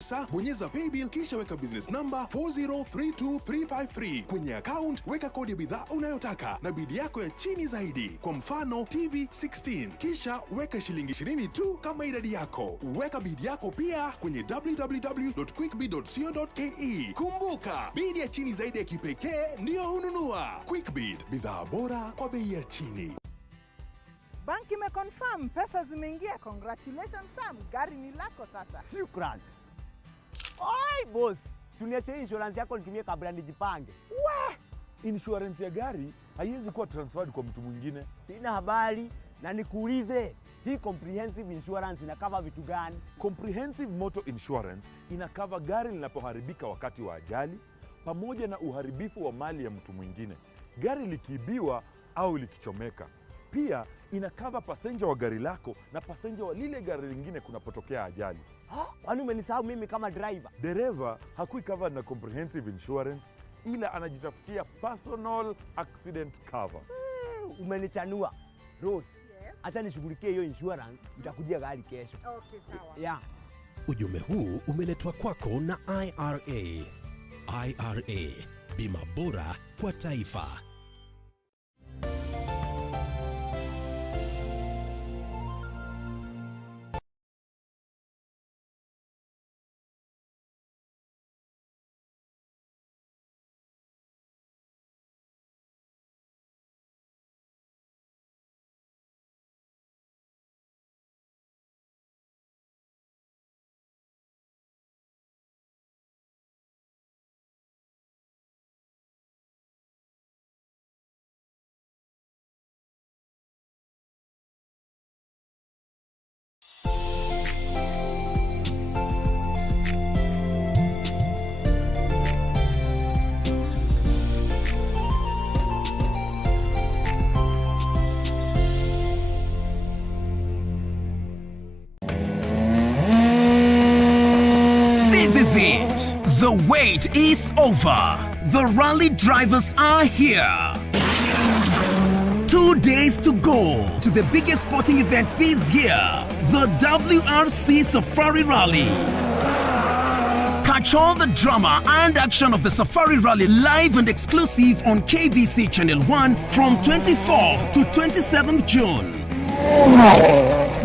Sasa bonyeza paybill kisha weka business number 4032353. Kwenye account weka kodi ya bidhaa unayotaka na bidi yako ya chini zaidi. Kwa mfano TV 16. Kisha weka shilingi 20 tu kama idadi yako. Weka bidi yako pia kwenye www.quickbid.co.ke. Kumbuka, bidi ya chini zaidi ya kipekee ndio hununua. Quickbid, bidhaa bora kwa bei ya chini. Banki imeconfirm pesa zimeingia. Congratulations Sam, gari ni lako sasa. Shukrani. Oi boss, si uniache insurance yako nitumie kabla nijipange. Insurance ya gari haiwezi kuwa transferred kwa mtu mwingine. Sina habari na nikuulize, hii comprehensive insurance inakava vitu gani? Comprehensive motor insurance inakava gari linapoharibika wakati wa ajali pamoja na uharibifu wa mali ya mtu mwingine, gari likiibiwa au likichomeka. Pia inakava passenger wa gari lako na passenger wa lile gari lingine kunapotokea ajali. Kwani umenisahau mimi kama driver? Dereva hakui covered na comprehensive insurance, ila anajitafutia personal accident cover. Umenichanua. Rose, Yes. acha nishughulikie hiyo insurance, nitakujia gari kesho. Okay, sawa. Yeah. Ujumbe huu umeletwa kwako na IRA. IRA, bima bora kwa taifa. This is it. The wait is over. The rally drivers are here. 2 days to go to the biggest sporting event this year, the WRC Safari Rally. Catch all the drama and action of the Safari Rally live and exclusive on KBC Channel 1 from 24th to 27th June.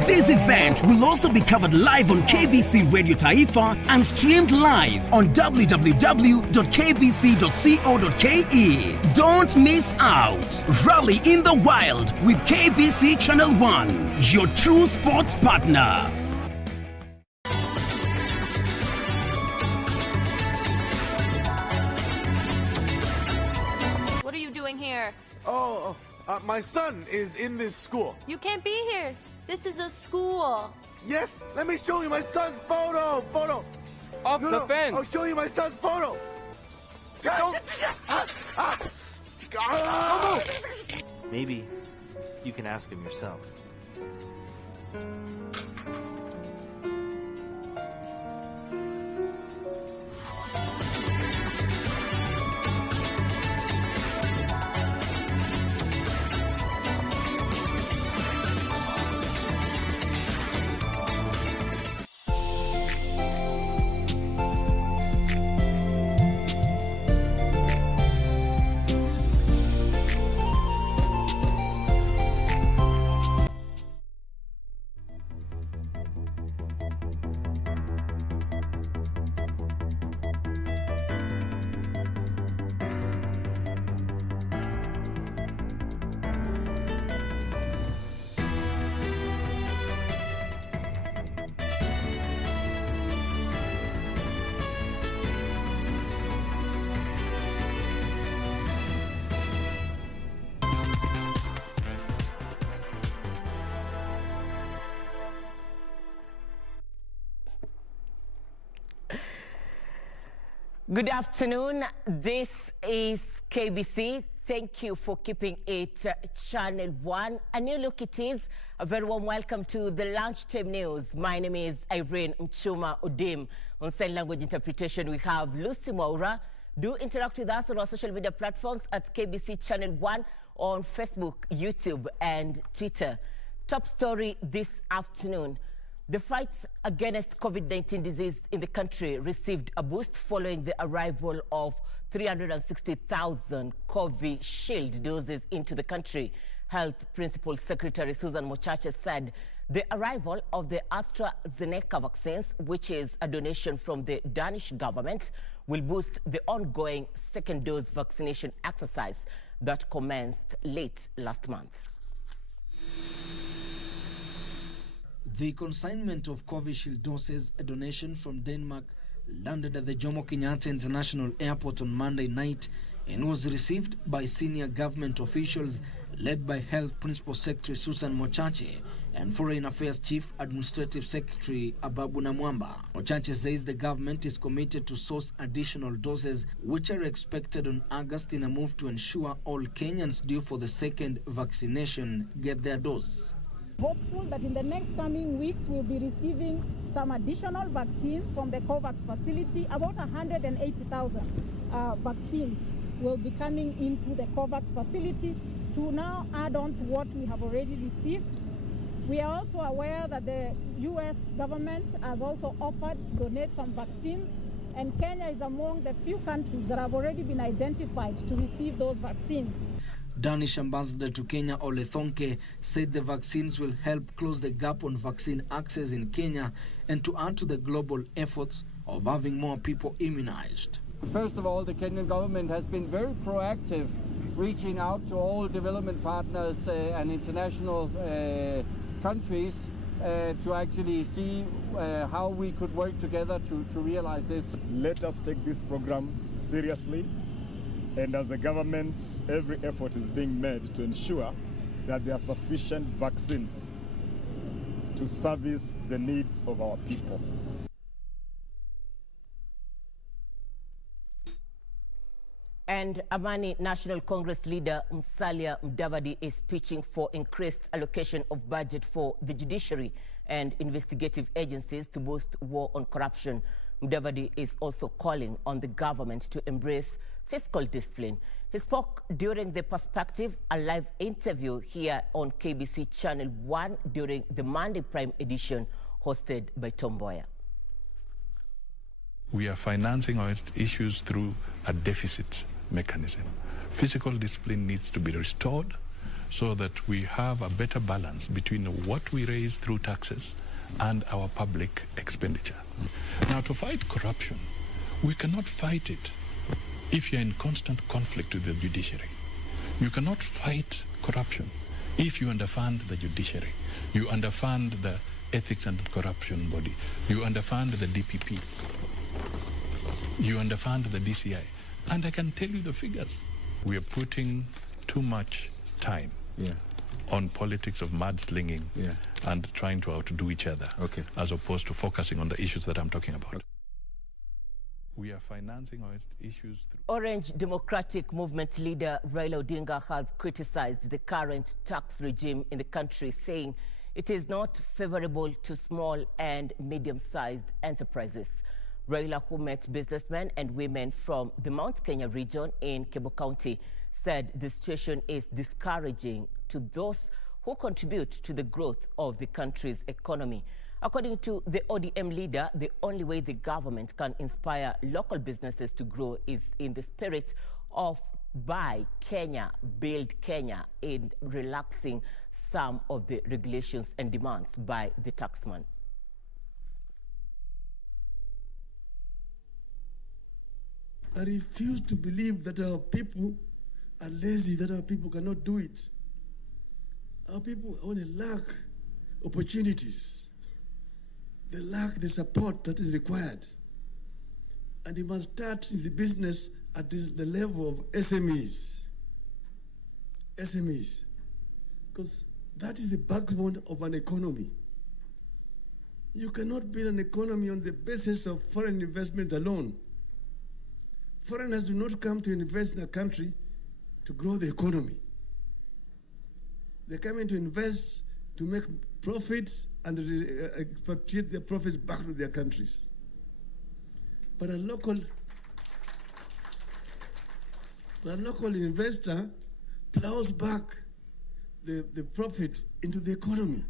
This event will also be covered live on KBC Radio Taifa and streamed live on www.kbc.co.ke. Don't miss out. Rally in the wild with KBC Channel 1, your true sports partner. What are you doing here? My son is in this school. You can't be here. This is a school. Yes, let me show you my son's photo. Off the fence. I'll show you my son's photo. Don't move. Maybe you can ask him yourself. Good afternoon. This is KBC. Thank you for keeping it Channel 1. A new look it is. A very warm welcome to the Lunchtime News. My name is Irene Muchuma Udim. On sign language interpretation, we have Lucy Mwaura. Do interact with us on our social media platforms at KBC Channel 1 on Facebook, YouTube, and Twitter. Top story this afternoon. The fight against COVID-19 disease in the country received a boost following the arrival of 360,000 COVID-Shield doses into the country. Health Principal Secretary Susan Mochache said the arrival of the AstraZeneca vaccines, which is a donation from the Danish government, will boost the ongoing second dose vaccination exercise that commenced late last month. The consignment of COVID-Shield doses, a donation from Denmark, landed at the Jomo Kenyatta International Airport on Monday night and was received by senior government officials led by Health Principal Secretary Susan Mochache and Foreign Affairs Chief Administrative Secretary Ababu Namwamba. Mochache says the government is committed to source additional doses, which are expected on August in a move to ensure all Kenyans due for the second vaccination get their dose. Hopeful that in the next coming weeks we'll be receiving some additional vaccines from the COVAX facility. About 180,000 vaccines will be coming into the COVAX facility to now add on to what we have already received. We are also aware that the US government has also offered to donate some vaccines, and Kenya is among the few countries that have already been identified to receive those vaccines. Danish ambassador to Kenya, Ole Thonke, said the vaccines will help close the gap on vaccine access in Kenya and to add to the global efforts of having more people immunized. First of all, the Kenyan government has been very proactive, reaching out to all development partners and international countries to actually see how we could work together to realize this. Let us take this program seriously. And as a government, every effort is being made to ensure that there are sufficient vaccines to service the needs of our people. And Amani National Congress leader Musalia Mudavadi is pitching for increased allocation of budget for the judiciary and investigative agencies to boost war on corruption. Mudavadi is also calling on the government to embrace fiscal discipline. He spoke during the Perspective, a live interview here on KBC Channel 1 during the Monday Prime edition hosted by Tom Boyer. We are financing our issues through a deficit mechanism. Fiscal discipline needs to be restored so that we have a better balance between what we raise through taxes and our public expenditure. Now, to fight corruption, we cannot fight it if you're in constant conflict with the judiciary. You cannot fight corruption if you underfund the judiciary, you underfund the Ethics and Corruption Body, you underfund the DPP, you underfund the DCI. And I can tell you the figures. We are putting too much time on politics of mudslinging and trying to outdo each other, as opposed to focusing on the issues that I'm talking about. We are financing our issues through... Orange Democratic Movement leader Raila Odinga has criticized the current tax regime in the country, saying it is not favorable to small and medium-sized enterprises. Raila, who met businessmen and women from the Mount Kenya region in Kibo County, said the situation is discouraging to those who contribute to the growth of the country's economy. According to the ODM leader, the only way the government can inspire local businesses to grow is in the spirit of Buy Kenya, Build Kenya, in relaxing some of the regulations and demands by the taxman. I refuse to believe that our people are lazy, that our people cannot do it. Our people only lack opportunities. They lack the support that is required. And you must start in the business at the level of SMEs. SMEs. Because that is the backbone of an economy. You cannot build an economy on the basis of foreign investment alone. Foreigners do not come to invest in a country to grow the economy. They come in to invest to make profits and repatriate their profits back to their countries. But a local investor plows back the profit into the economy.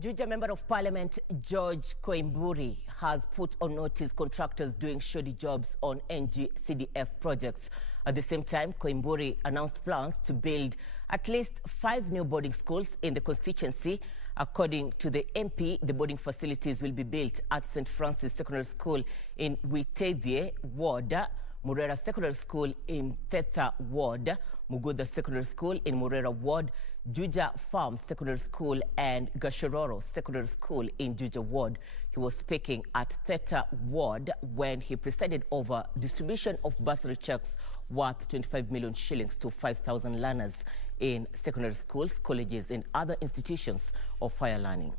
Juja Member of Parliament George Koimburi has put on notice contractors doing shoddy jobs on NGCDF projects. At the same time, Koimburi announced plans to build at least 5 new boarding schools in the constituency. According to the MP, the boarding facilities will be built at St. Francis Secondary School in Witedie Ward, Murera Secondary School in Thetha Ward, Muguda Secondary School in Murera Ward, Juja Farm Secondary School and Gashororo Secondary School in Juja Ward. He was speaking at Thetha Ward when he presided over distribution of bursary checks worth 25 million shillings to 5,000 learners in secondary schools, colleges and other institutions of higher learning.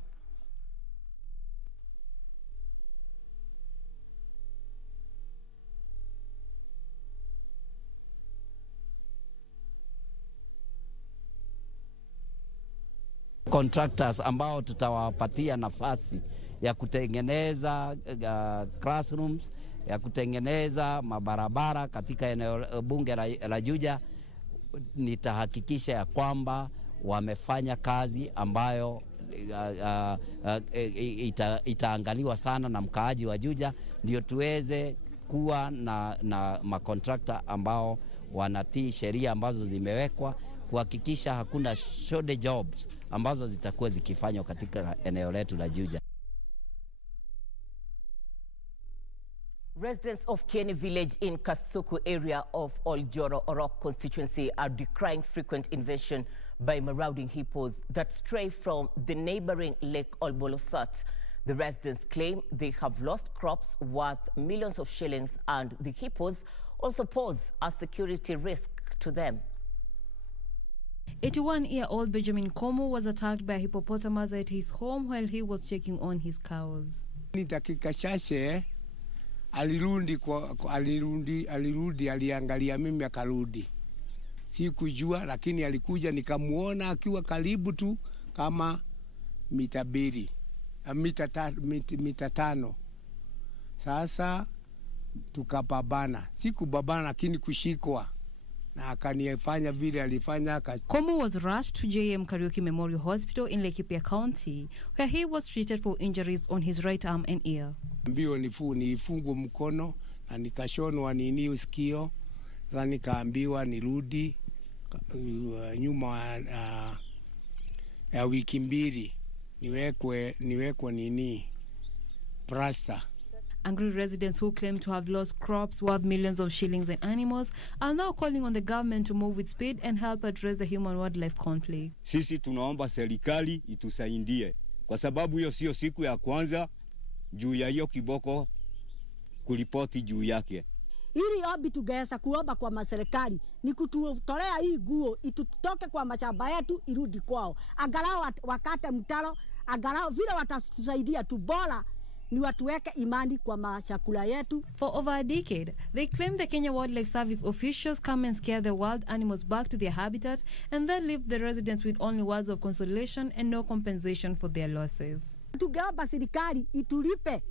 Contractors ambao tutawapatia nafasi ya kutengeneza classrooms, ya kutengeneza mabarabara katika eneo bunge la Juja. Nitahakikisha ya kwamba wamefanya kazi ambayo itaangaliwa sana na mkaaji wa Juja, ndio tuweze kuwa na makontrakta ambao wanatii sheria ambazo zimewekwa, kuhakikisha hakuna shoddy jobs ambazo zitakuwa zikifanywa katika eneo letu la Juja. Residents of Kieni village in Kasuku area of Oljoro Orok constituency are decrying frequent invasion by marauding hippos that stray from the neighboring Lake Olbolosat. The residents claim they have lost crops worth millions of shillings, and the hippos also pose a security risk to them. 81-year-old Benjamin Komu was attacked by a hippopotamus at his home while he was checking on his cows. Ni dakika chache alirudi aliangalia mimi akarudi. Sikujua, lakini alikuja nikamuona akiwa karibu tu kama mita 5. Sasa tukapabana. Sikubabana lakini kushikwa. Na akanifanya vile alifanya. Komu was rushed to JM Karaoke Memorial Hospital in Laikipia County, where he was treated for injuries on his right arm and ear. Mbio nilifungwa mkono na nikashonwa usikio. Sasa nikaambiwa nirudi nyuma ya wiki 2 niwekwe plasta. Angry residents who claim to have lost crops worth millions of shillings and animals are now calling on the government to move with speed and help address the human-wildlife conflict. Sisi tunaomba serikali itusaidie kwa sababu hiyo sio siku ya kwanza juu ya hiyo kiboko kulipoti juu yake. Ili ombi tungeweza kuomba kwa serikali ni kututolea hii guo itutoke kwa mashamba yetu irudi kwao. Angalau wakate mtaro, angalau vile watatusaidia tu, bora ni watuweke imani kwa mashakula yetu. For over a decade, they claim the Kenya Wildlife Service officials come and scare the wild animals back to their habitat and then leave the residents with only words of consolation and no compensation for their losses. Tungeomba serikali itulipe,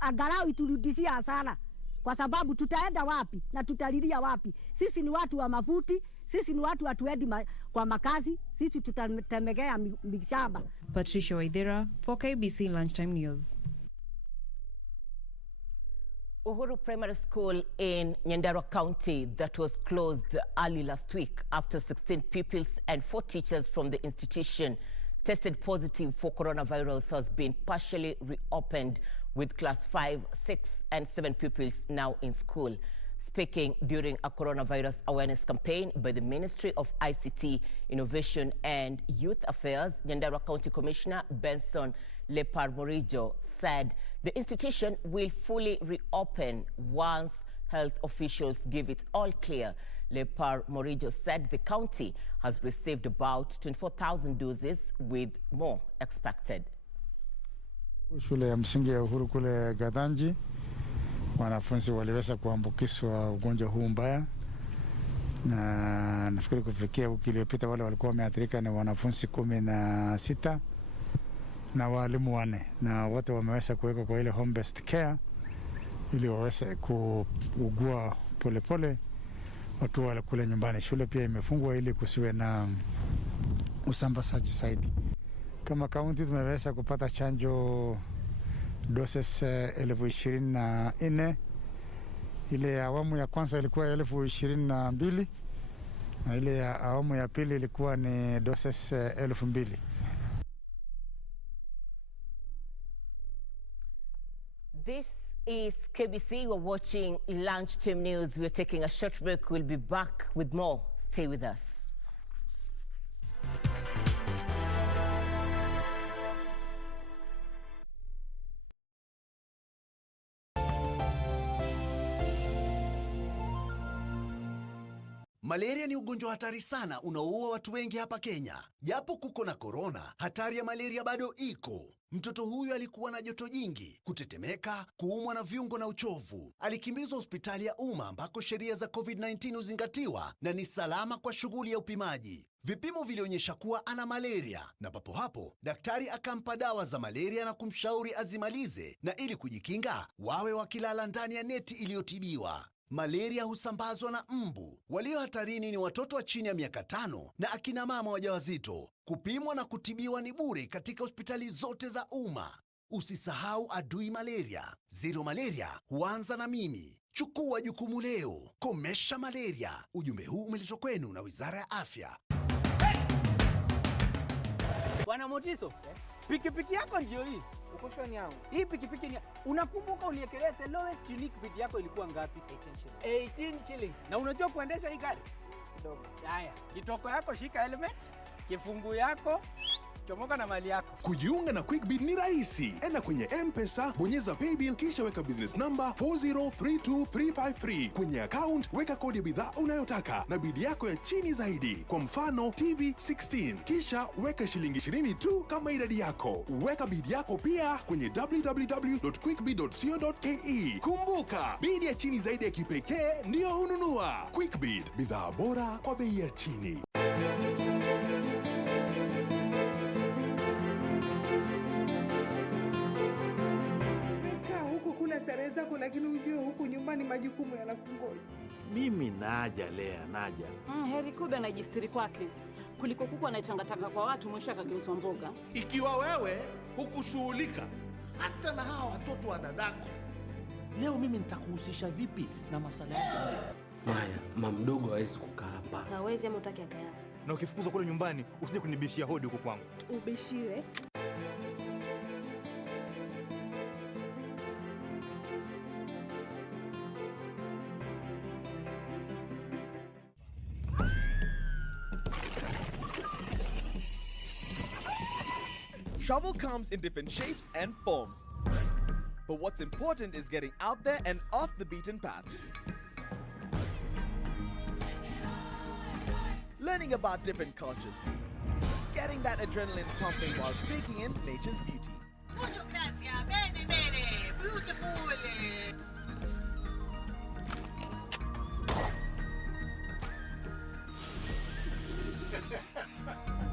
angalau iturudishie hasara, kwa sababu tutaenda wapi na tutalilia wapi? Sisi ni watu wa mafuti, sisi ni watu hatuendi kwa makazi, sisi tutatemegea mishamba. Patricia Waithera for KBC Lunchtime News. Uhuru Primary School in Nyandarua County that was closed early last week after 16 pupils and 4 teachers from the institution tested positive for coronavirus has been partially reopened, with class 5, 6 and 7 pupils now in school. Speaking during a coronavirus awareness campaign by the Ministry of ICT, Innovation and Youth Affairs, Nyandarua County Commissioner Benson Lepar-Morijo said the institution will fully reopen once health officials give it all clear. Lepar-Morijo said the county has received about 24,000 doses with more expected. Shule ya msingi ya Uhuru kule Gadanji, wanafunzi waliweza kuambukizwa ugonjwa huu mbaya, na nafikiri kufikia wiki iliyopita wale walikuwa wameathirika ni wanafunzi 16 na walimu 4, na wote wameweza kuwekwa kwa ile home based care ili waweze kuugua polepole wakiwa kule nyumbani. Shule pia imefungwa ili kusiwe na usambazaji zaidi. Kama kaunti tumeweza kupata chanjo doses 24,000. Ile awamu ya kwanza ilikuwa 22,000 na ile ya awamu ya pili ilikuwa ni doses 2,000. This is KBC. We're watching Lunchtime News. We're taking a short break. We'll be back with more. Stay with us. Malaria ni ugonjwa hatari sana unaoua watu wengi hapa Kenya. Japo kuko na korona, hatari ya malaria bado iko. Mtoto huyu alikuwa na joto jingi, kutetemeka, kuumwa na viungo na uchovu. Alikimbizwa hospitali ya umma ambako sheria za COVID-19 huzingatiwa na ni salama kwa shughuli ya upimaji. Vipimo vilionyesha kuwa ana malaria na papo hapo daktari akampa dawa za malaria na kumshauri azimalize, na ili kujikinga wawe wakilala ndani ya neti iliyotibiwa. Malaria husambazwa na mbu. Walio hatarini ni watoto wa chini ya miaka 5 na akina mama wajawazito. Kupimwa na kutibiwa ni bure katika hospitali zote za umma. Usisahau adui malaria. Zero malaria huanza na mimi. Chukua jukumu leo. Komesha malaria. Ujumbe huu umeletwa kwenu na Wizara ya Afya. Bwana Motiso, pikipiki yako ndio hii. Ukoshoni yangu. Hii pikipiki ni unakumbuka uniekelea the lowest unique bid yako ilikuwa ngapi? 18 shillings. Na unajua kuendesha hii gari? Kidogo. Haya, kitoko yako shika helmet, kifungu yako chomoka na mali yako. Kujiunga na QuickBid ni rahisi. Enda kwenye M-Pesa, bonyeza paybill kisha weka business number 4032353. Kwenye account weka kodi ya bidhaa unayotaka na bid yako ya chini zaidi. Kwa mfano TV 16. Kisha weka shilingi 20 tu kama idadi yako. Weka bid yako pia kwenye www.quickbid.co.ke. Kumbuka, bid ya chini zaidi ya kipekee ndio hununua. QuickBid, bidhaa bora kwa bei ya chini. Starehe zako, lakini ujue huku nyumbani majukumu yanakungoja. Mimi naja Lea, naja. Heri Kuda anajistiri kwake kuliko kuku anachangataka kwa watu mwisho akageuzwa mboga. Ikiwa wewe hukushughulika hata na hawa watoto wa dadako, leo mimi nitakuhusisha vipi na masala yake? Maya, mamdogo hawezi kukaa hapa. Hawezi ama utaki akae hapa. Na ukifukuzwa kule nyumbani usije kunibishia hodi huko kwangu. Ubishiwe. Travel comes in different shapes and forms. But what's important is getting out there and off the beaten path. Learning about different cultures. Getting that adrenaline pumping whilst taking in nature's beauty. Mucho gracias. Bene, bene. Beautiful.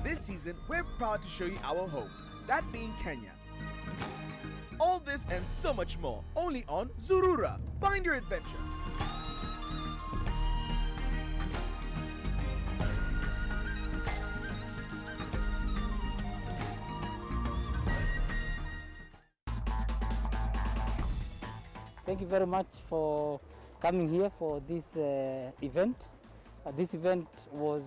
This season, we're proud to show you our home, that being Kenya. All this and so much more, only on Zurura. Find your adventure. Thank you very much for coming here for this event. This event was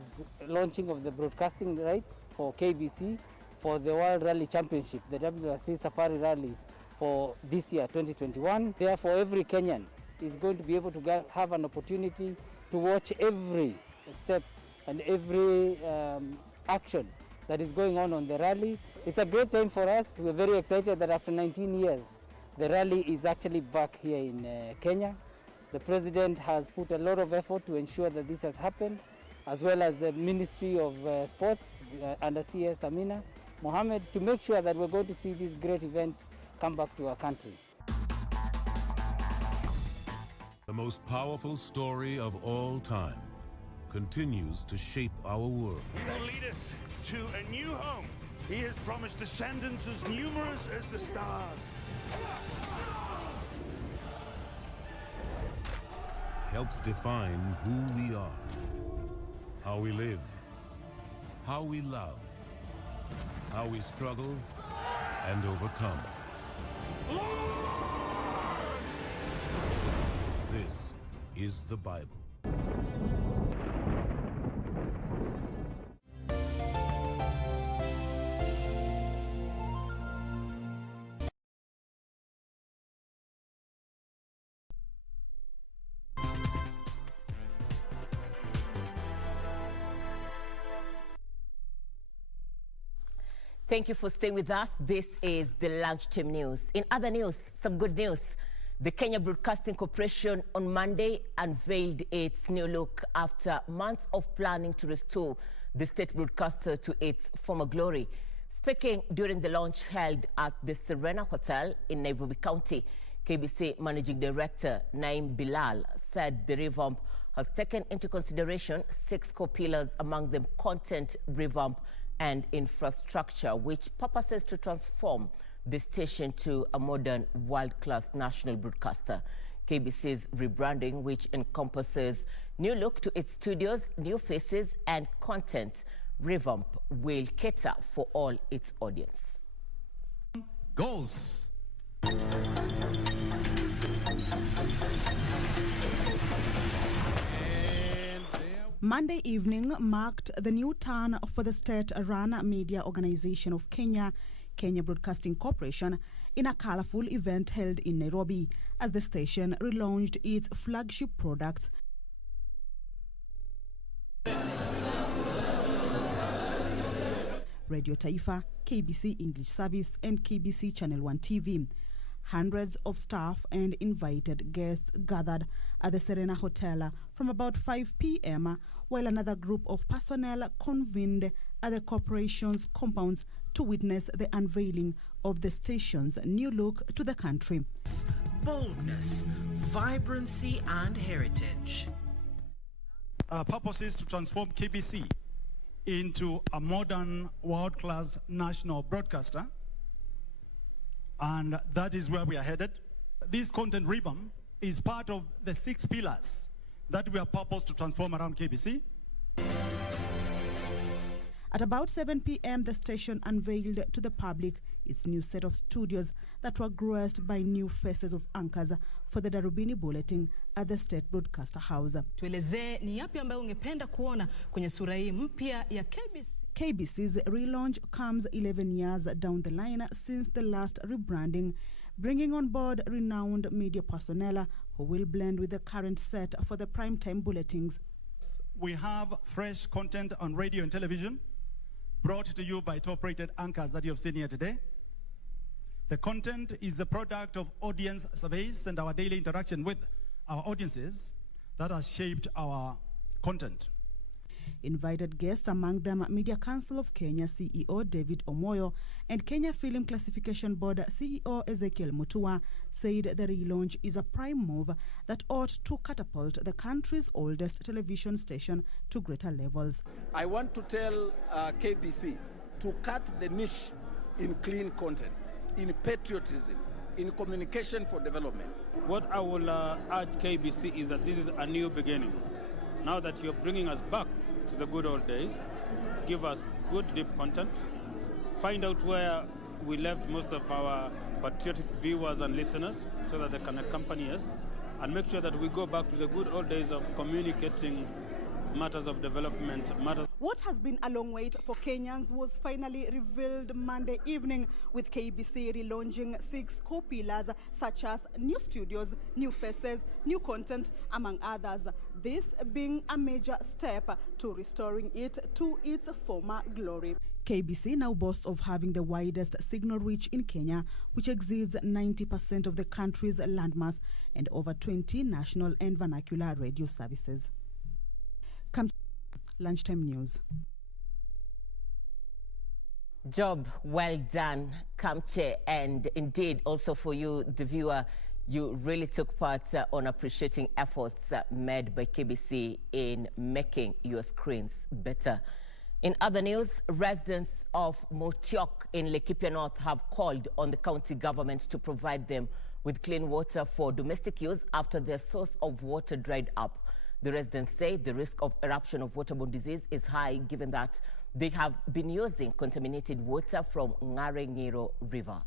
launching of the broadcasting rights for KBC for the World Rally Championship, the WRC Safari Rally for this year, 2021. Therefore, every Kenyan is going to be able to have an opportunity to watch every step and every action that is going on the rally. It's a great time for us. We're very excited that after 19 years, the rally is actually back here in Kenya. The President has put a lot of effort to ensure that this has happened, as well as the Ministry of Sports under CS Amina Mohammed, to make sure that we're going to see this great event come back to our country. The most powerful story of all time continues to shape our world. He will lead us to a new home. He has promised descendants as numerous as the stars. Helps define who we are, how we live, how we love, how we struggle and overcome. This is the Bible. Thank you for staying with us. This is the Lunchtime News. In other news, some good news. The Kenya Broadcasting Corporation on Monday unveiled its new look after months of planning to restore the state broadcaster to its former glory. Speaking during the launch held at the Serena Hotel in Nairobi County, KBC Managing Director Naim Bilal said the revamp has taken into consideration 6 core pillars, among them content revamp and infrastructure, which purposes to transform the station to a modern world-class national broadcaster. KBC's rebranding, which encompasses new look to its studios, new faces and content revamp, will cater for all its audience. Goals. Monday evening marked the new turn for the state-run media organization of Kenya, Kenya Broadcasting Corporation, in a colorful event held in Nairobi as the station relaunched its flagship products. Radio Taifa, KBC English Service and KBC Channel 1 TV. Hundreds of staff and invited guests gathered at the Serena Hotel from about 5 p.m., while another group of personnel convened at the corporation's compounds to witness the unveiling of the station's new look to the country. Boldness, vibrancy and heritage. Our purpose is to transform KBC into a modern world-class national broadcaster, and that is where we are headed. This content revamp is part of the 6 pillars that we are purposed to transform around KBC. At about 7 p.m., the station unveiled to the public its new set of studios that were graced by new faces of anchors for the Darubini Bulletin at the State Broadcaster House. Tuelezee ni yapi ambayo ungependa kuona kwenye sura hii mpya ya KBC. KBC's relaunch comes 11 years down the line since the last rebranding, bringing on board renowned media personnel who will blend with the current set for the primetime bulletins. We have fresh content on radio and television, brought to you by top-rated anchors that you have seen here today. The content is the product of audience surveys and our daily interaction with our audiences that has shaped our content. Invited guests, among them Media Council of Kenya CEO David Omoyo and Kenya Film Classification Board CEO Ezekiel Mutua, said the relaunch is a prime move that ought to catapult the country's oldest television station to greater levels. I want to tell KBC to cut the niche in clean content, in patriotism, in communication for development. What I will urge KBC is that this is a new beginning. Now that you're bringing us back to the good old days, give us good deep content, find out where we left most of our patriotic viewers and listeners so that they can accompany us, and make sure that we go back to the good old days of communicating matters of development, matters. What has been a long wait for Kenyans was finally revealed Monday evening, with KBC relaunching 6 core pillars such as new studios, new faces, new content, among others. This being a major step to restoring it to its former glory. KBC now boasts of having the widest signal reach in Kenya, which exceeds 90% of the country's landmass, and over 20 national and vernacular radio services. Come to Lunchtime News. Job well done, Kamche, and indeed also for you, the viewer. You really took part on appreciating efforts made by KBC in making your screens better. In other news, residents of Motiok in Laikipia North have called on the county government to provide them with clean water for domestic use after their source of water dried up. The residents say the risk of eruption of waterborne disease is high, given that they have been using contaminated water from Ngare River.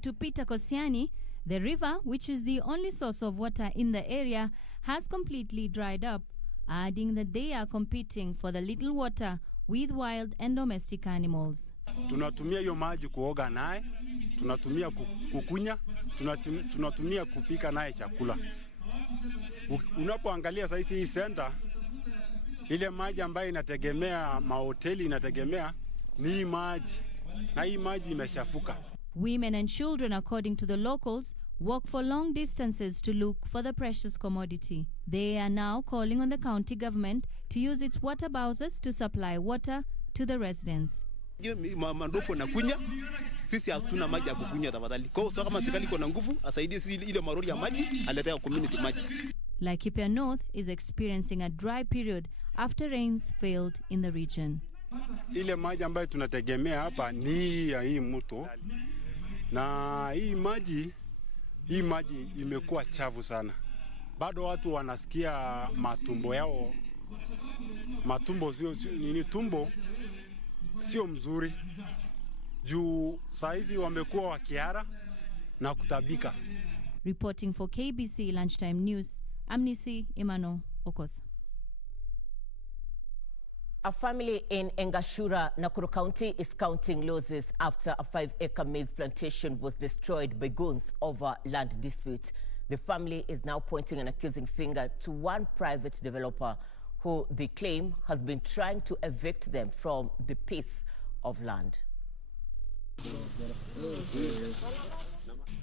To Peter Kosiani, the river, which is the only source of water in the area, has completely dried up, adding that they are competing for the little water with wild and domestic animals. Tunatumia hiyo maji kuoga naye, tunatumia kukunya, tunatumia kupika naye chakula. Unapoangalia sasa hii center, ile maji ambayo inategemea mahoteli inategemea ni hii maji, na hii maji imeshafuka. Women and children, according to the locals, walk for long distances to look for the precious commodity. They are now calling on the county government to use its water bowsers to supply water to the residents. Mandofu na kunya, sisi hatuna maji ya kukunya tafadhali. Kwa hiyo kama serikali iko na nguvu, asaidie sisi ile marori ya maji, aletea community maji. Laikipia North is experiencing a dry period after rains failed in the region. Ile maji ambayo tunategemea hapa ni ya hii mto. Na hii maji imekuwa chafu sana. Bado watu wanasikia matumbo yao. Matumbo tumbo sio mzuri. Juu saizi wamekuwa wakiara na kutabika. Reporting for KBC Lunchtime News, Amnesty Emmanuel Okoth. A family in Engashura, Nakuru County, is counting losses after a 5-acre maize plantation was destroyed by goons over land dispute. The family is now pointing an accusing finger to one private developer who they claim has been trying to evict them from the piece of land.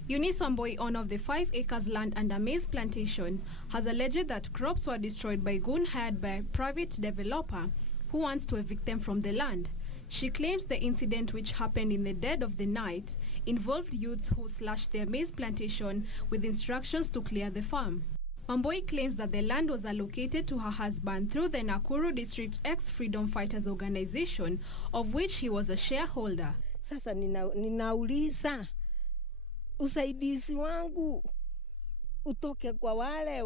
Eunice Wamboi, owner of the 5 acres land under maize plantation, has alleged that crops were destroyed by goon hired by a private developer who wants to evict them from the land. She claims the incident, which happened in the dead of the night, involved youths who slashed their maize plantation with instructions to clear the farm. Wamboi claims that the land was allocated to her husband through the Nakuru District Ex-Freedom Fighters Organization, of which he was a shareholder. Sasa ninauliza usaidizi wangu utoke kwa wale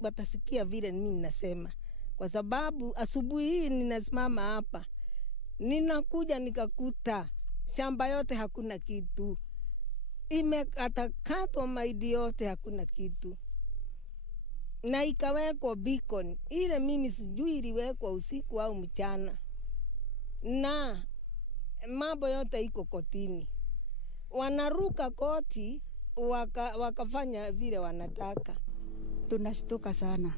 watasikia vile mimi nasema. Kwa sababu asubuhi hii ninasimama hapa, ninakuja nikakuta shamba yote hakuna kitu, imekatakatwa maidi yote hakuna kitu, na ikawekwa beacon ile mimi sijui iliwekwa usiku au mchana, na mambo yote iko kotini. Wanaruka koti wakafanya vile wanataka. Tunashtuka sana.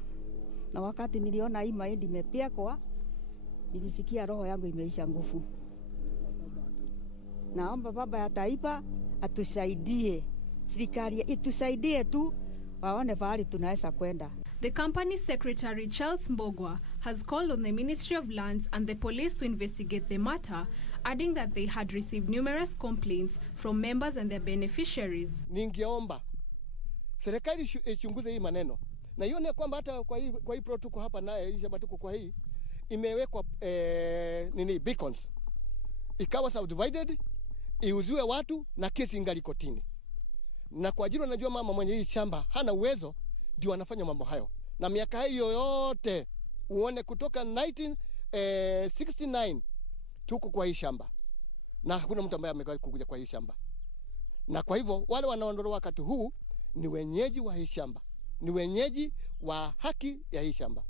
Na wakati niliona hii mahindi imepekwa, nilisikia roho yangu imeisha nguvu. Naomba baba ya taifa atusaidie, serikali itusaidie tu, waone pahali tunaweza kwenda. The company secretary Charles Mbogwa has called on the Ministry of Lands and the police to investigate the matter, adding that they had received numerous complaints from members and their beneficiaries. Ningeomba serikali ichunguze hii maneno. Na ione kwamba hata kwa hii protocol hapa naye hii shamba tuko kwa hii imewekwa beacons. Ikawa subdivided, iuziwe watu na kesi ingali kotini. Na kwa ajili najua mama mwenye hii shamba hana uwezo ndio anafanya mambo hayo. Na miaka hiyo yote uone kutoka 1969 tuko kwa hii shamba. Na hakuna mtu ambaye amewahi kuja kwa hii shamba. Na kwa hivyo wale wanaondolewa wakati huu ni wenyeji wa hii shamba. Ni wenyeji wa haki ya hii shamba.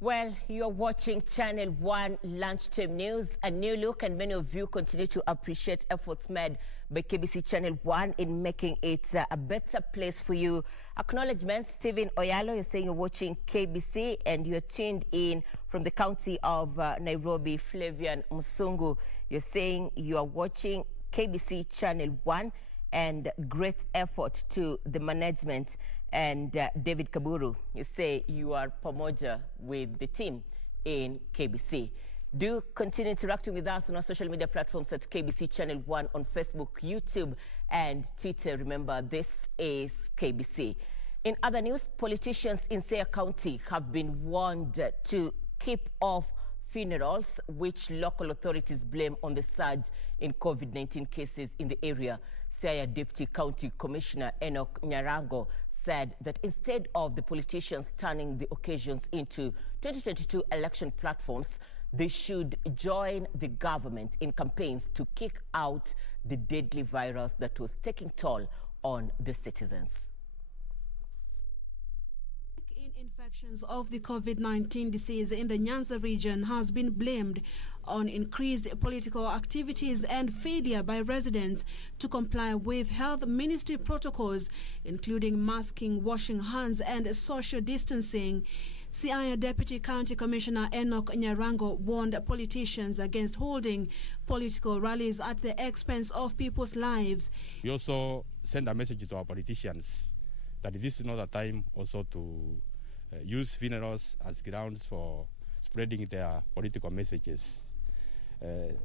Well, you're watching Channel 1 Lunchtime News, a new look, and many of you continue to appreciate efforts made by KBC Channel 1 in making it a better place for you. Acknowledgements, Stephen Oyalo, you're saying you're watching KBC and you're tuned in from the county of Nairobi. Flavian Musungu, you're saying you are watching KBC Channel 1, and great effort to the management. And David Kaburu, you say you are pamoja with the team in KBC. Do continue interacting with us on our social media platforms at KBC Channel 1 on Facebook, YouTube, and Twitter. Remember, this is KBC. In other news, politicians in Siaya County have been warned to keep off funerals, which local authorities blame on the surge in COVID-19 cases in the area. Siaya Deputy County Commissioner Enoch Nyarango said that instead of the politicians turning the occasions into 2022 election platforms, they should join the government in campaigns to kick out the deadly virus that was taking toll on the citizens. Infections of the COVID-19 disease in the Nyanza region has been blamed on increased political activities and failure by residents to comply with health ministry protocols, including masking, washing hands, and social distancing. Siaya Deputy County Commissioner Enoch Nyarango warned politicians against holding political rallies at the expense of people's lives. We also send a message to our politicians that this is not a time also to use funerals as grounds for spreading their political messages.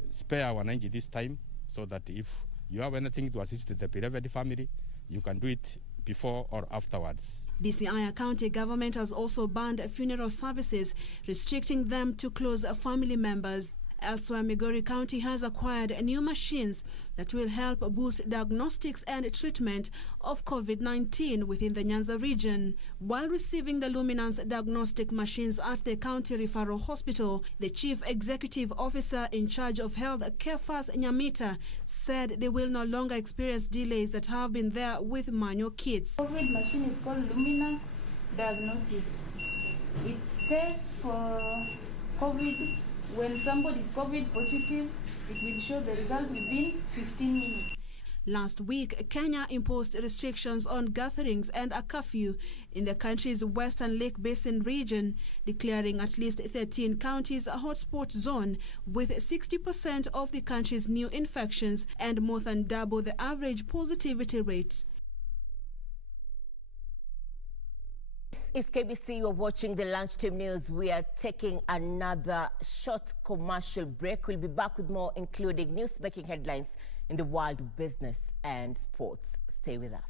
Spare wananchi this time so that if you have anything to assist the bereaved family, you can do it before or afterwards. The Siaya County government has also banned funeral services, restricting them to close family members. Elsewhere, Migori County has acquired new machines that will help boost diagnostics and treatment of COVID-19 within the Nyanza region. While receiving the luminance diagnostic machines at the county referral hospital, the chief executive officer in charge of health, Kefas Nyamita, said they will no longer experience delays that have been there with manual kits. COVID machine is called luminance diagnosis. It tests for COVID. When somebody is COVID positive, it will show the result within 15 minutes. Last week, Kenya imposed restrictions on gatherings and a curfew in the country's western Lake Basin region, declaring at least 13 counties a hotspot zone with 60% of the country's new infections and more than double the average positivity rate. This is KBC. You're watching the Lunchtime News. We are taking another short commercial break. We'll be back with more, including news-making headlines in the world of business and sports. Stay with us.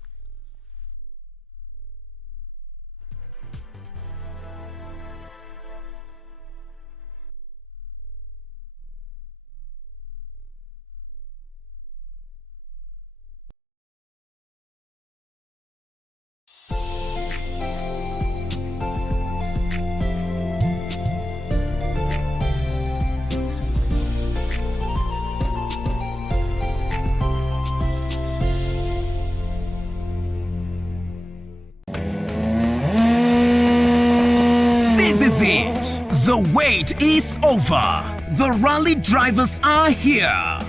This is it. The wait is over. The rally drivers are here.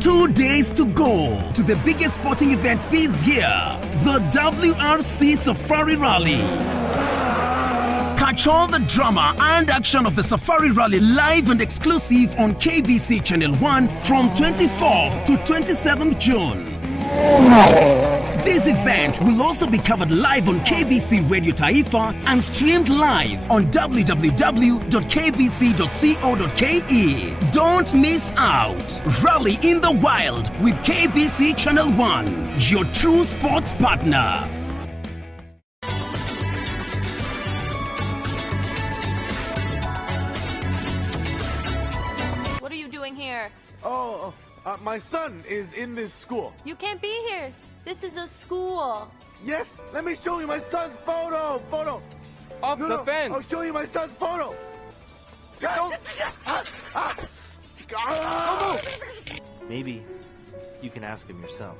2 days to go to the biggest sporting event this year, the WRC Safari Rally. Catch all the drama and action of the Safari Rally live and exclusive on KBC Channel 1 from 24th to 27th June. This event will also be covered live on KBC Radio Taifa and streamed live on www.kbc.co.ke. Don't miss out. Rally in the wild with KBC Channel 1, your true sports partner. What are you doing here? My son is in this school. You can't be here. This is a school. Yes, let me show you my son's photo. Off the fence. I'll show you my son's photo. Maybe you can ask him yourself.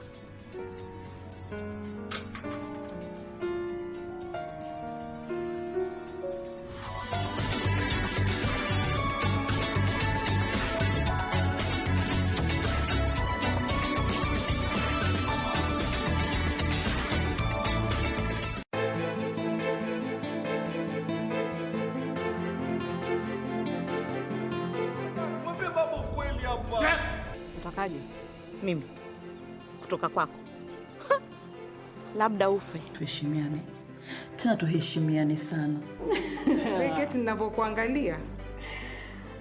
Utakaje? Mimi kutoka kwako? Labda ufe. Tuheshimiane. Tena tuheshimiane sana. Weketi ninavyokuangalia.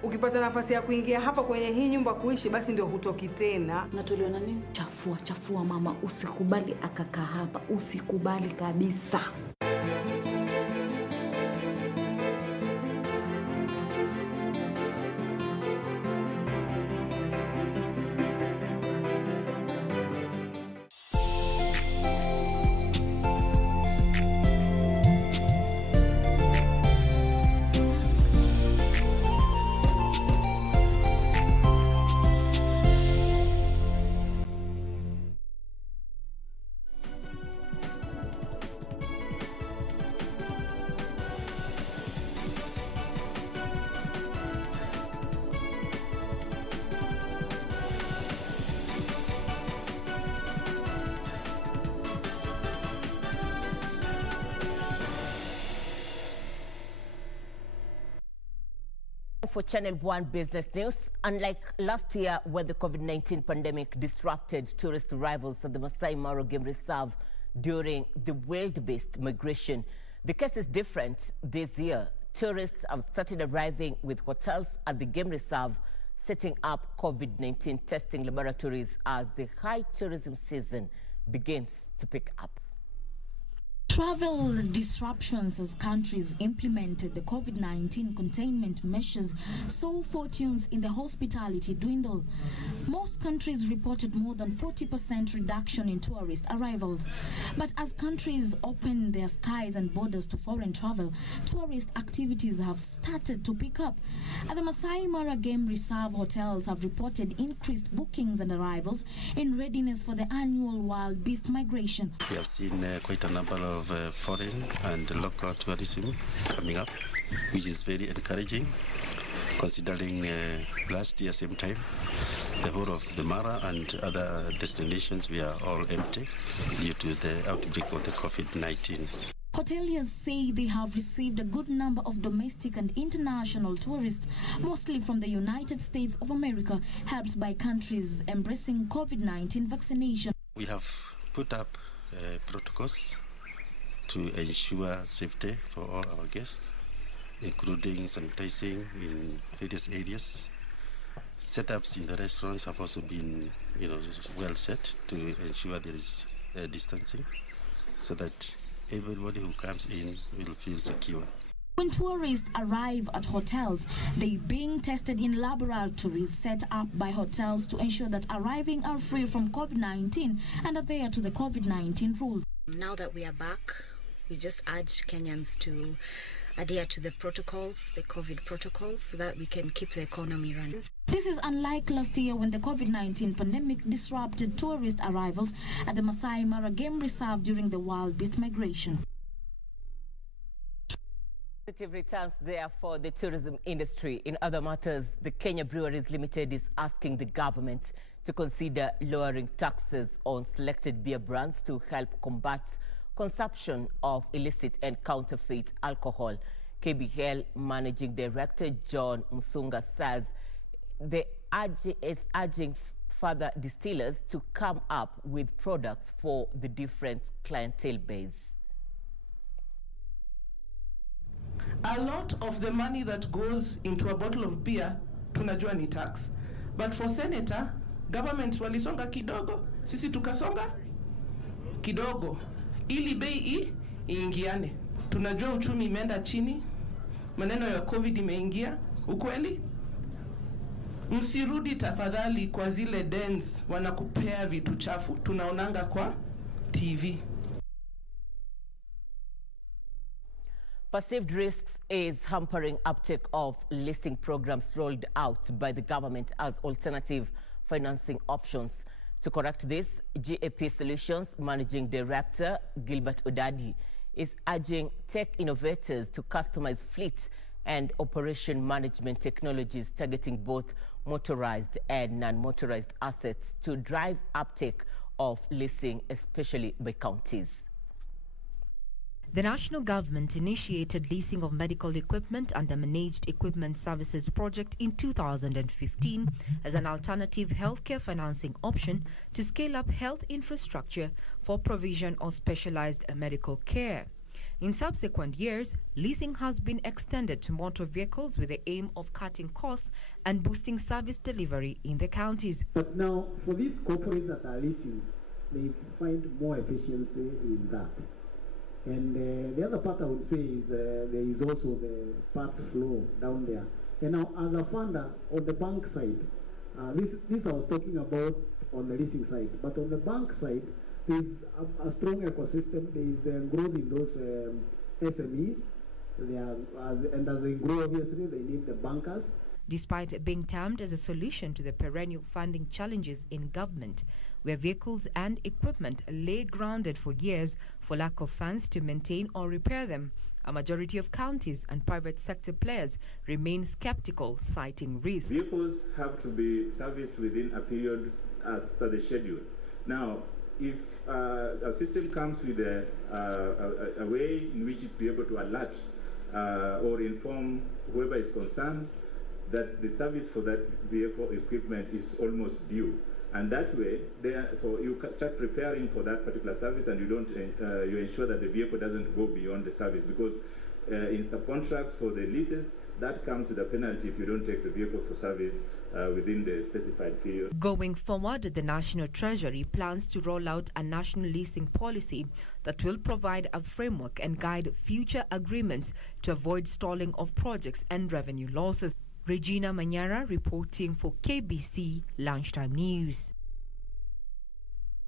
Ukipata nafasi ya kuingia hapa kwenye hii nyumba kuishi, basi ndio hutoki tena. Natolewa na nini? Chafua mama, usikubali akakaa hapa, usikubali kabisa. For Channel 1 Business News, unlike last year when the COVID-19 pandemic disrupted tourist arrivals at the Masai Mara Game Reserve during the wildebeest migration, the case is different this year. Tourists have started arriving with hotels at the game reserve, setting up COVID-19 testing laboratories as the high tourism season begins to pick up. Travel disruptions as countries implemented the COVID-19 containment measures saw fortunes in the hospitality dwindle. Most countries reported more than 40% reduction in tourist arrivals. But as countries open their skies and borders to foreign travel, tourist activities have started to pick up. At the Masai Mara Game Reserve, hotels have reported increased bookings and arrivals in readiness for the annual wild beast migration. We have seen quite a number of foreign and local tourism coming up, which is very encouraging, considering last year same time the whole of the Mara and other destinations were all empty due to the outbreak of the COVID-19. Hoteliers say they have received a good number of domestic and international tourists, mostly from the United States of America, helped by countries embracing COVID-19 vaccination. We have put up protocols to ensure safety for all our guests, including sanitizing in various areas. Setups in the restaurants have also been, well set to ensure there is distancing, so that everybody who comes in will feel secure. When tourists arrive at hotels, they being tested in laboratories set up by hotels to ensure that arriving are free from COVID-19 and adhere to the COVID-19 rules. Now that we are back, we just urge Kenyans to adhere to the protocols, the COVID protocols, so that we can keep the economy running. This is unlike last year when the COVID-19 pandemic disrupted tourist arrivals at the Masai Mara Game Reserve during the wild beast migration. Positive returns there for the tourism industry. In other matters, the Kenya Breweries Limited is asking the government to consider lowering taxes on selected beer brands to help combat consumption of illicit and counterfeit alcohol. KBL Managing Director John Musunga says is urging further distillers to come up with products for the different clientele base. A lot of the money that goes into a bottle of beer tunajua ni tax, but for senator, government walisonga kidogo, sisi tukasonga kidogo, ili bei iingiane. Tunajua uchumi imeenda chini, maneno ya COVID imeingia, ukweli? Msirudi tafadhali kwa zile dens wanakupea vitu chafu, tunaonanga kwa TV. Perceived risks is hampering uptake of leasing programs rolled out by the government as alternative financing options. To correct this, GAP Solutions Managing Director Gilbert Odadi is urging tech innovators to customize fleet and operation management technologies targeting both motorized and non-motorized assets to drive uptake of leasing, especially by counties. The national government initiated leasing of medical equipment under Managed Equipment Services Project in 2015 as an alternative healthcare financing option to scale up health infrastructure for provision of specialized medical care. In subsequent years, leasing has been extended to motor vehicles with the aim of cutting costs and boosting service delivery in the counties. But now, for these corporates that are leasing, they find more efficiency in that. And the other part I would say is there is also the parts flow down there. And now, as a funder on the bank side, this I was talking about on the leasing side, but on the bank side, there is a strong ecosystem. There is growth in those SMEs, and as they grow, obviously, they need the bankers. Despite being termed as a solution to the perennial funding challenges in government, where vehicles and equipment lay grounded for years for lack of funds to maintain or repair them, a majority of counties and private sector players remain skeptical, citing risk. Vehicles have to be serviced within a period as per the schedule. Now, if a system comes with a way in which it be able to alert or inform whoever is concerned that the service for that vehicle equipment is almost due. And that way, therefore, you start preparing for that particular service, and you ensure that the vehicle doesn't go beyond the service, because in subcontracts for the leases, that comes with a penalty if you don't take the vehicle for service within the specified period. Going forward, the National Treasury plans to roll out a national leasing policy that will provide a framework and guide future agreements to avoid stalling of projects and revenue losses. Regina Manyara reporting for KBC Lunchtime News.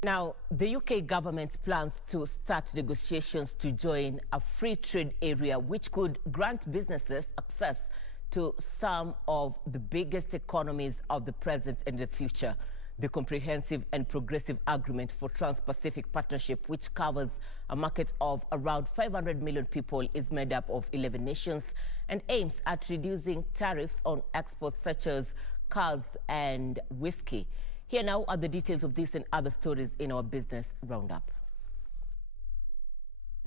Now, the UK government plans to start negotiations to join a free trade area which could grant businesses access to some of the biggest economies of the present and the future. The Comprehensive and Progressive Agreement for Trans-Pacific Partnership, which covers a market of around 500 million people, is made up of 11 nations and aims at reducing tariffs on exports such as cars and whiskey. Here now are the details of this and other stories in our business roundup.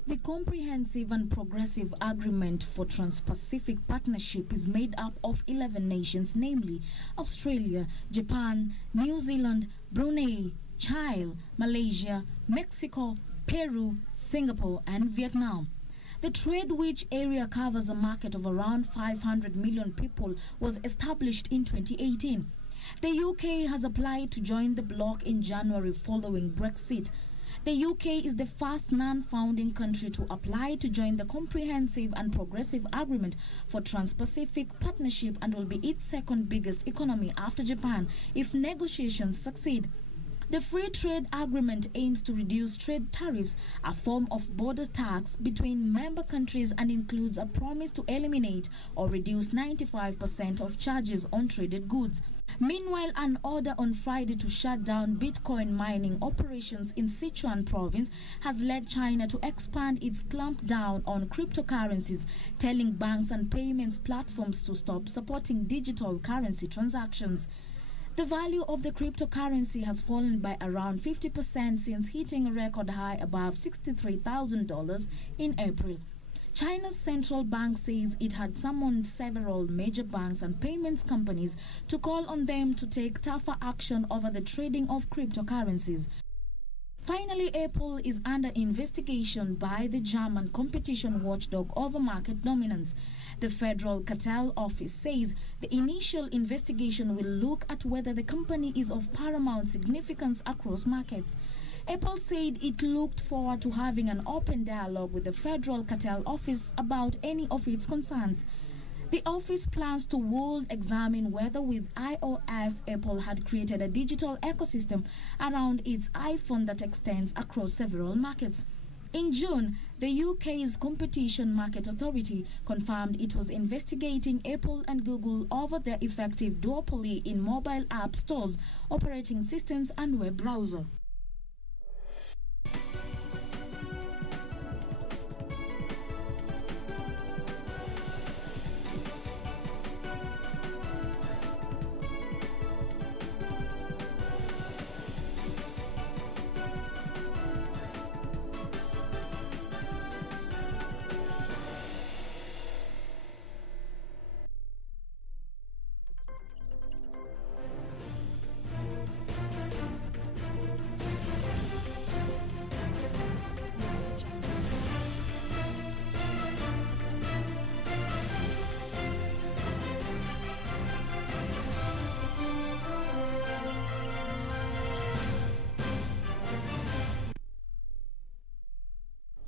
The Comprehensive and Progressive Agreement for Trans-Pacific Partnership is made up of 11 nations, namely Australia, Japan, New Zealand, Brunei, Chile, Malaysia, Mexico, Peru, Singapore and Vietnam. The trade-rich area covers a market of around 500 million people, was established in 2018. The UK has applied to join the bloc in January following Brexit. The UK is the first non-founding country to apply to join the Comprehensive and Progressive Agreement for Trans-Pacific Partnership and will be its second biggest economy after Japan if negotiations succeed. The Free Trade Agreement aims to reduce trade tariffs, a form of border tax between member countries, and includes a promise to eliminate or reduce 95% of charges on traded goods. Meanwhile, an order on Friday to shut down Bitcoin mining operations in Sichuan province has led China to expand its clampdown on cryptocurrencies, telling banks and payments platforms to stop supporting digital currency transactions. The value of the cryptocurrency has fallen by around 50% since hitting a record high above $63,000 in April. China's central bank says it had summoned several major banks and payments companies to call on them to take tougher action over the trading of cryptocurrencies. Finally, Apple is under investigation by the German competition watchdog over market dominance. The Federal Cartel Office says the initial investigation will look at whether the company is of paramount significance across markets. Apple said it looked forward to having an open dialogue with the Federal Cartel Office about any of its concerns. The office plans to examine whether with iOS, Apple had created a digital ecosystem around its iPhone that extends across several markets. In June, the UK's Competition Market Authority confirmed it was investigating Apple and Google over their effective duopoly in mobile app stores, operating systems and web browser.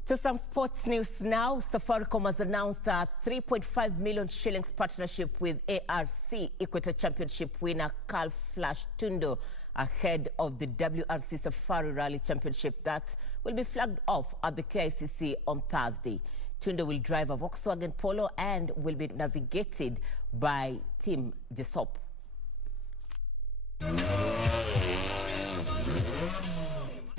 To some sports news now, Safaricom has announced a 3.5 million shillings partnership with ARC Equator Championship winner Carl Flash Tundo ahead of the WRC Safari Rally Championship that will be flagged off at the KICC on Thursday. Tundo will drive a Volkswagen Polo and will be navigated by Team Jesop.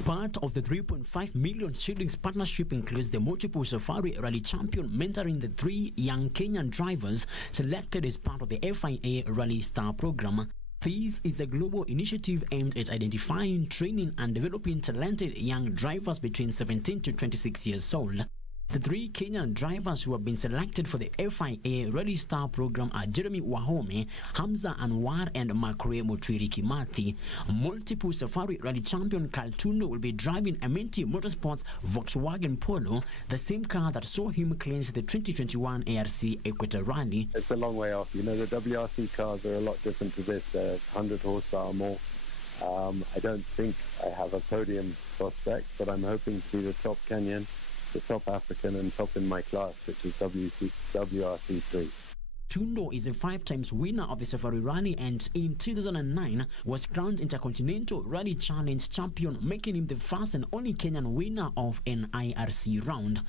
Part of the 3.5 million shillings partnership includes the multiple Safari Rally champion mentoring the 3 young Kenyan drivers selected as part of the FIA Rally Star program. This is a global initiative aimed at identifying, training and developing talented young drivers between 17 to 26 years old. The 3 Kenyan drivers who have been selected for the FIA Rally Star program are Jeremy Wahome, Hamza Anwar, and Makure Mutwiri Kimathi. Multiple Safari Rally champion Kaltundo will be driving Amenti Motorsports Volkswagen Polo, the same car that saw him cleanse the 2021 ARC Equator Rally. It's a long way off. You know, the WRC cars are a lot different to this. They're 100 horsepower more. I don't think I have a podium prospect, but I'm hoping to be the top Kenyan, the top African, and top in my class, which is WRC3. Tundo is a 5 times winner of the Safari Rally and in 2009 was crowned Intercontinental Rally Challenge champion, making him the first and only Kenyan winner of an IRC round.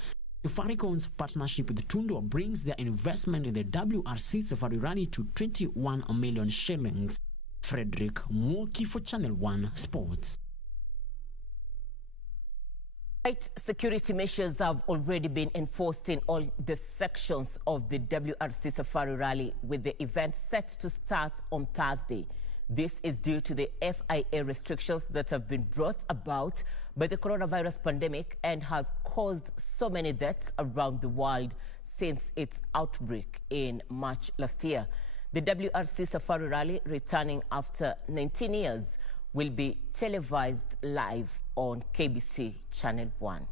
Safaricom's partnership with Tundo brings their investment in the WRC Safari Rally to 21 million shillings. Frederick Mwoki for Channel 1 Sports. Tight security measures have already been enforced in all the sections of the WRC Safari Rally, with the event set to start on Thursday. This is due to the FIA restrictions that have been brought about by the coronavirus pandemic and has caused so many deaths around the world since its outbreak in March last year. The WRC Safari Rally, returning after 19 years, will be televised live on KBC Channel 1.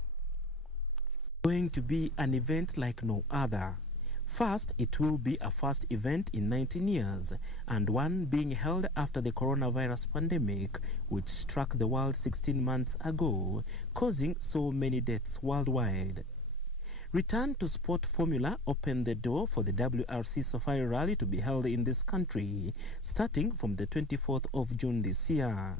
Going to be an event like no other. First, it will be a first event in 19 years, and one being held after the coronavirus pandemic, which struck the world 16 months ago, causing so many deaths worldwide. Return to Sport Formula opened the door for the WRC Safari Rally to be held in this country, starting from the 24th of June this year.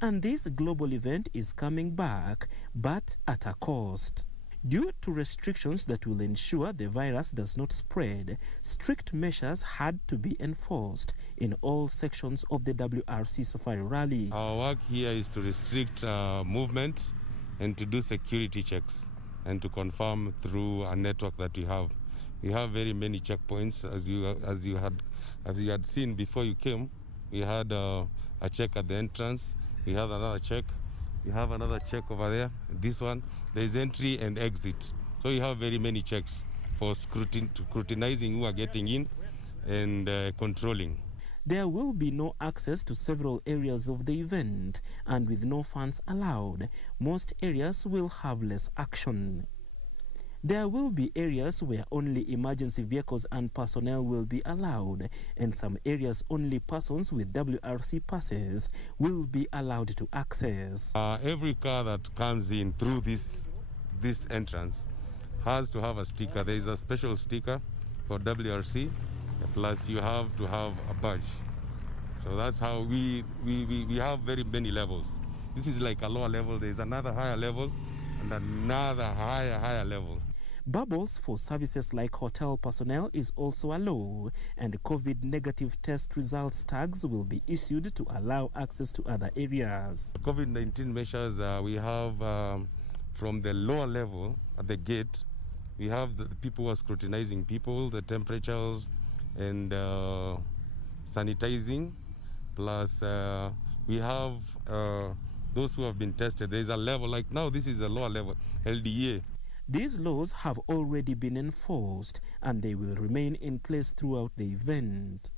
And this global event is coming back, but at a cost. Due to restrictions that will ensure the virus does not spread, strict measures had to be enforced in all sections of the WRC Safari Rally. Our work here is to restrict movement and to do security checks and to confirm through a network that we have. We have very many checkpoints, as you had seen before you came. We had a check at the entrance. We have another check. We have another check over there. This one, there is entry and exit. So you have very many checks for scrutinizing who are getting in and controlling. There will be no access to several areas of the event, and with no funds allowed, most areas will have less action. There will be areas where only emergency vehicles and personnel will be allowed, and some areas only persons with WRC passes will be allowed to access. Every car that comes in through this entrance has to have a sticker. There is a special sticker for WRC, plus you have to have a badge. So that's how we have very many levels. This is like a lower level. There is another higher level and another higher level. Bubbles for services like hotel personnel is also a law, and COVID negative test results tags will be issued to allow access to other areas. COVID-19 measures we have from the lower level at the gate. We have the people who are scrutinizing people, the temperatures and sanitizing. Plus we have those who have been tested. There is a level, like now this is a lower level, LDA. These laws have already been enforced, and they will remain in place throughout the event.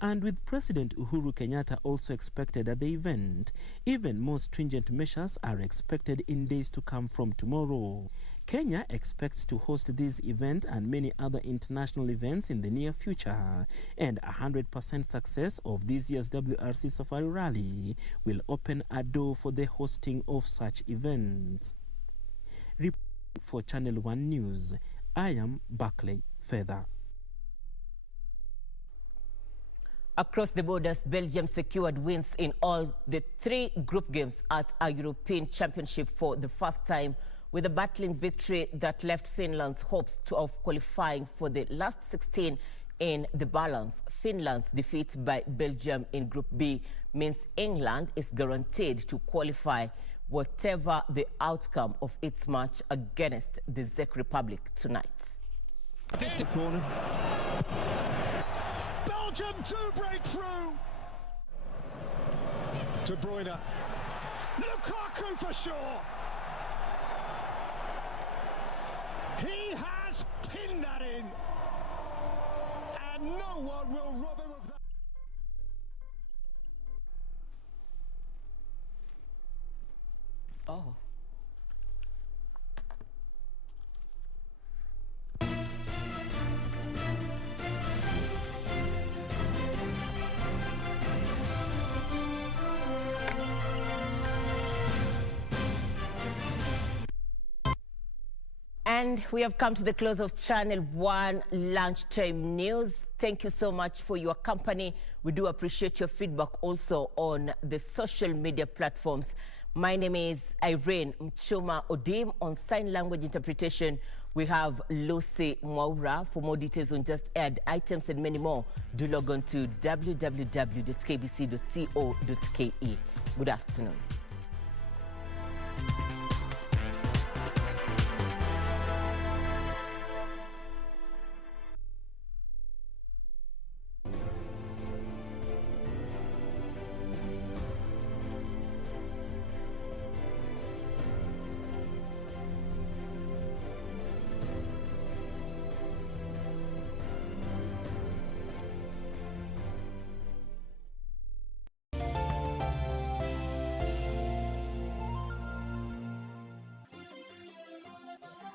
And with President Uhuru Kenyatta also expected at the event, even more stringent measures are expected in days to come from tomorrow. Kenya expects to host this event and many other international events in the near future, and 100% success of this year's WRC Safari Rally will open a door for the hosting of such events. For Channel 1 News, I am Barclay Feather. Across the borders, Belgium secured wins in all the 3 group games at a European Championship for the first time, with a battling victory that left Finland's hopes of qualifying for the last 16 in the balance. Finland's defeat by Belgium in Group B means England is guaranteed to qualify whatever the outcome of its match against the Czech Republic tonight. It's the corner. Belgium to break through. De Bruyne. Lukaku for sure. He has pinned that in. And no one will rob him of that. Oh. And we have come to the close of Channel 1 Lunchtime News. Thank you so much for your company. We do appreciate your feedback also on the social media platforms. My name is Irene Muchuma Odim. On sign language interpretation, we have Lucy Mwaura. For more details on just aired items and many more, do log on to www.kbc.co.ke. Good afternoon.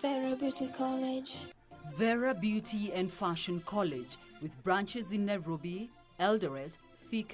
Vera Beauty College. Vera Beauty and Fashion College, with branches in Nairobi, Eldoret, Thika,